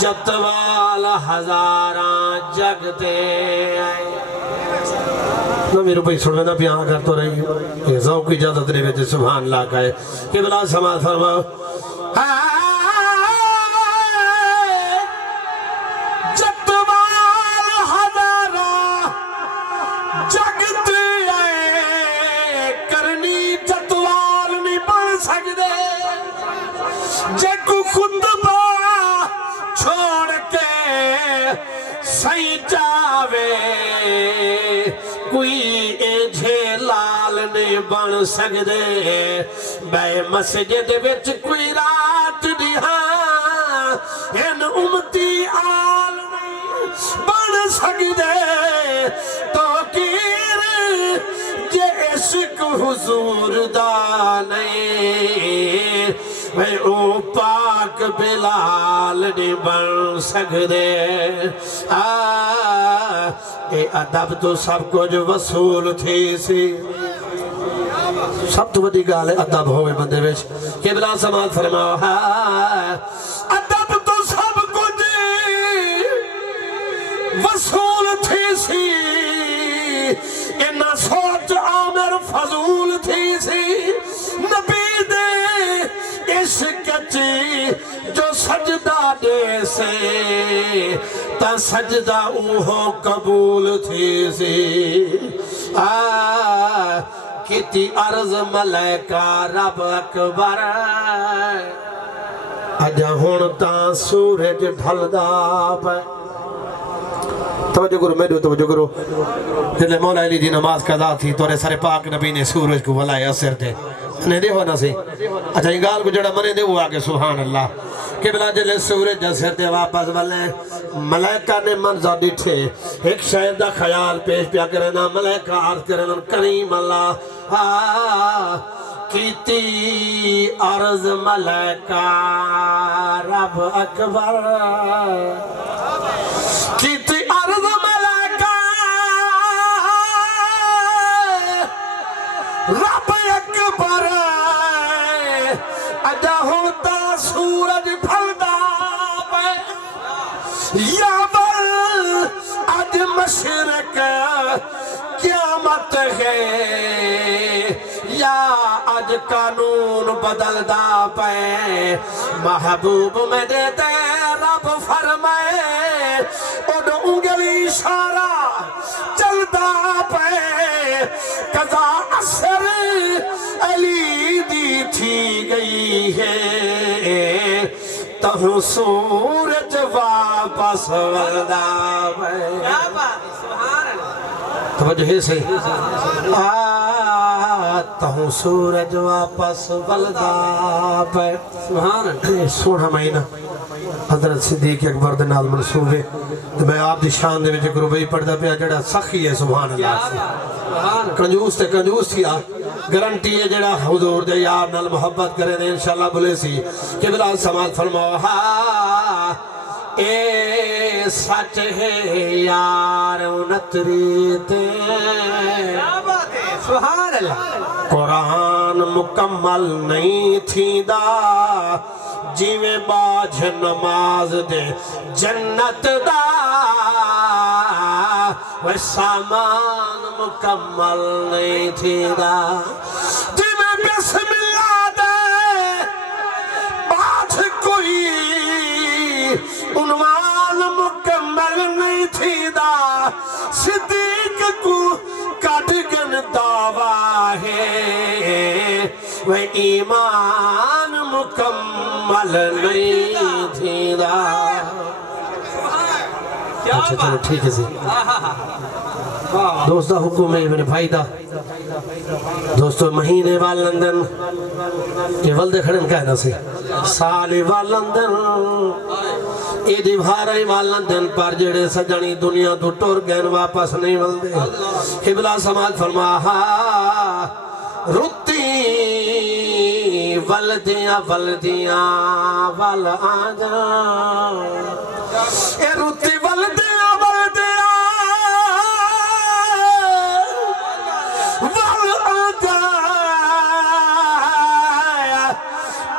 جتوال ہزاراں جگتے آئے نہ میرے بھائی سنوے نہ بیان کر تو رہی یہ ذوق کی اجازت دے بیٹے سبحان اللہ کا ہے کہ بلا سماعت فرماؤ جتوال ہزاراں جگتے آئے کرنی جتوال نہیں بن سکتے جگو خطبہ چھوڑ کے سی جاوے کوئی ایجھے لال نہیں بن سکتے بے مسجد وچ کوئی رات دیہاں ان امتی آل نہیں بن سکتے تو کیر جے عشق حضور دا نہیں میں او پاک بلال نہیں بن سکتے اے ادب تو سب کچھ وصول تھی سی سب تو بڑی گال ہے ادب ہوئے بندے وچ کہ بلا سماعت فرماؤ ادب تو سب کچھ وصول تھی سی انہا سوچ عامر فضول تھی سی نبی دے عشق چی جو سجدہ دے سے تا سجدہ اوہو قبول تھی سی کتی عرض ملائکہ رب اکبر اجا ہونتا سورج ڈھلدا پہ توجہ کرو میرے توجہ کرو جلے مولا علی دی نماز قضا تھی تو سر پاک نبی نے سورج کو بلائے اثر دے نہیں دے ہونا سی اچھا یہ گال کو جڑا منے دے وہ آگے سبحان اللہ کہ بلا جلے سورج اثر دے واپس بلے ملائکہ نے منظر دیٹھے ایک شہد دا خیال پیش پیا کرنا ملائکہ عرض کرنا کریم اللہ کیتی عرض ملائکہ رب اکبر کیتی عرض ملائکہ رب اکبر اجا ہوتا سورج ڈھلدا پے یا بل اج مشرق قیامت ہے یا اج قانون بدلدا پے محبوب میں دیتے رب فرمائے اُن انگلی اشارہ چلدا پے قضا اثر علی دی تھی گئی ہے تہوں سورج واپس ولدا پے کیا بات ہے سبحان اللہ توجہ ہے صحیح تہوں سورج واپس ولدا پے سبحان اللہ سونا مہینہ حضرت صدیق اکبر دے نال منصوب ہے میں آپ دی شان دے وچ گروبئی پڑھدا پیا جڑا سخی ہے سبحان اللہ کنجوس تے کنجوس کیا گارنٹی ہے جڑا حضور دے یار نال محبت کرے دے انشاءاللہ بھلے سی کہ بلا سماعت فرماؤ اے سچ ہے یار انتری تے کیا بات ہے سبحان اللہ قرآن مکمل نہیں تھی دا جیویں باجھ نماز دے جنت دا وہ سامان مکمل نہیں تھی دا جیویں بسم اللہ دے باجھ کوئی عنوان مکمل نہیں تھی دا صدیق کو کٹ گن دعویٰ ہے وہ ایمان مکمل نہیں تھی دا اچھا چلو ٹھیک ہے سی دوستہ حکم ہے ابن بھائی دا دوستو مہینے والندن یہ ولد کھڑن کہنا سی سالی والندن ایدی بھارائی والندن پر جڑے سجنی دنیا تو ٹور گین واپس نہیں ولدے قبلہ سماعت فرما رتی ولدیاں ولدیاں ول آجا اے رتی ولدیاں ولدیاں ول آجا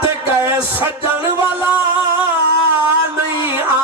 تے گئے سجن والا نہیں آ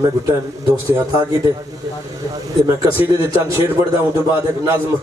ਮੈਂ ਗੁੱਟਾਂ ਦੋਸਤੇ ਹੱਥ ਆ ਗਈ ਤੇ ਮੈਂ ਕਸੀਦੇ ਦੇ ਚੰਦ ਸ਼ੇਰ ਪੜਦਾ ਹਾਂ ਤੋਂ ਬਾਅਦ ਇੱਕ ਨਜ਼ਮ